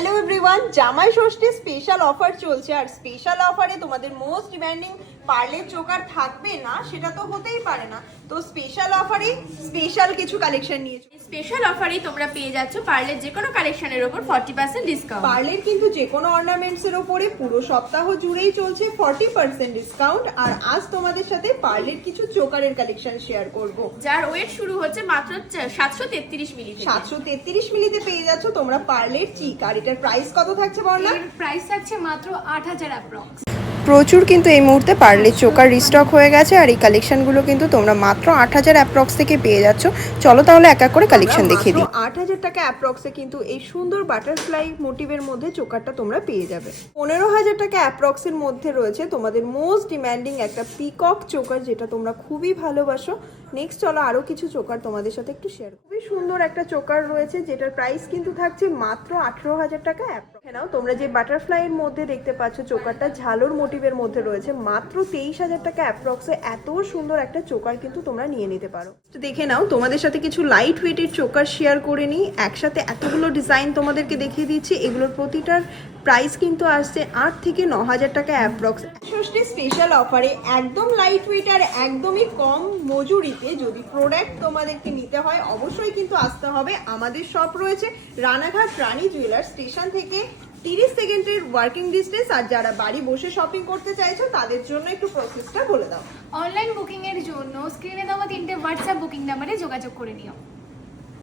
Hello everyone, জামাই ষষ্ঠী special offer চলছে। আর special অফারে তোমাদের মোস্ট ডিমান্ডিং পার্লের চোকার থাকবে না সেটা তো হতেই পারে না। তো স্পেশাল অফারে স্পেশাল কিছু কালেকশন নিয়েছো। স্পেশাল অফারে তোমরা পেয়ে যাচ্ছ পার্লের যে কোনো কালেকশনের উপর 40% ডিসকাউন্ট। পার্লের কিন্তু যে কোনো অর্নামেন্টস এর উপরে পুরো সপ্তাহ জুড়েই চলছে 40% ডিসকাউন্ট। আর আজ তোমাদের সাথে পার্লের কিছু চোকারের কালেকশন শেয়ার করব, যার ওয়েট শুরু হচ্ছে মাত্র 733 মিলি থেকে। 733 মিলিতে পেয়ে যাচ্ছ তোমরা পার্লের চিক। আর এটার প্রাইস কত থাকছে বলনা? এর প্রাইস থাকছে মাত্র 8000 অ্যাপ্রক্স। প্রচুর কিন্তু এই মুহূর্তে পার্লের চোকার রিস্টক হয়ে গেছে। আর এই কালেকশনগুলো কিন্তু তোমরা মাত্র 8000 অ্যাপ্রক্স থেকে পেয়ে যাচ্ছ। চলো তাহলে এক এক করে কালেকশন দেখিয়ে দিই। 8000 টাকা অ্যাপ্রক্সে কিন্তু এই সুন্দর বাটারফ্লাই মোটিভের মধ্যে চোকারটা তোমরা পেয়ে যাবে। 15000 টাকা অ্যাপ্রক্সের মধ্যে রয়েছে তোমাদের মোস্ট ডিমান্ডিং একটা পিকক চোকার, যেটা তোমরা খুবই ভালোবাসো। নেক্সট চলো আরো কিছু চোকার তোমাদের সাথে একটু শেয়ার। খুবই সুন্দর একটা চোকার রয়েছে যেটার প্রাইস কিন্তু থাকছে মাত্র 18000 টাকা অ্যাপ্রক্স। নাও তোমরা যে বাটারফ্লাই এর মধ্যে দেখতে পাচ্ছ চোকারটা ঝালোর মোটিভের মধ্যে রয়েছে, মাত্র 23000 টাকা অ্যাপ্রক্সে এত সুন্দর একটা চোকার কিন্তু তোমরা নিয়ে নিতে পারো। দেখে নাও তোমাদের সাথে কিছু লাইট ওয়েটের চোকার শেয়ার করে নিই। একসাথে এতগুলো ডিজাইন তোমাদেরকে দেখিয়ে দিচ্ছি। এগুলোর প্রতিটার প্রাইস কিন্তু আসছে 8 থেকে 9000 টাকা অ্যাপ্রক্স। ষষ্ঠী স্পেশাল অফারে একদম লাইট ওয়েট আর একদমই কম মজুরিতে যদি প্রোডাক্ট তোমাদেরকে নিতে হয় অবশ্যই কিন্তু আসতে হবে। আমাদের শপ রয়েছে রানাঘাট রানী জুয়েলার্স স্টেশন থেকে 30 সেকেন্ডের ওয়ার্কিং ডিস্টেন্স। আর যারা বাড়ি বসে শপিং করতে চাইছো তাদের জন্য একটু প্রসেসটা বলে দাও। অনলাইন বুকিং এর জন্য স্ক্রিনে দেওয়া 3টে হোয়াটসঅ্যাপ বুকিং নাম্বারে যোগাযোগ করে নিও।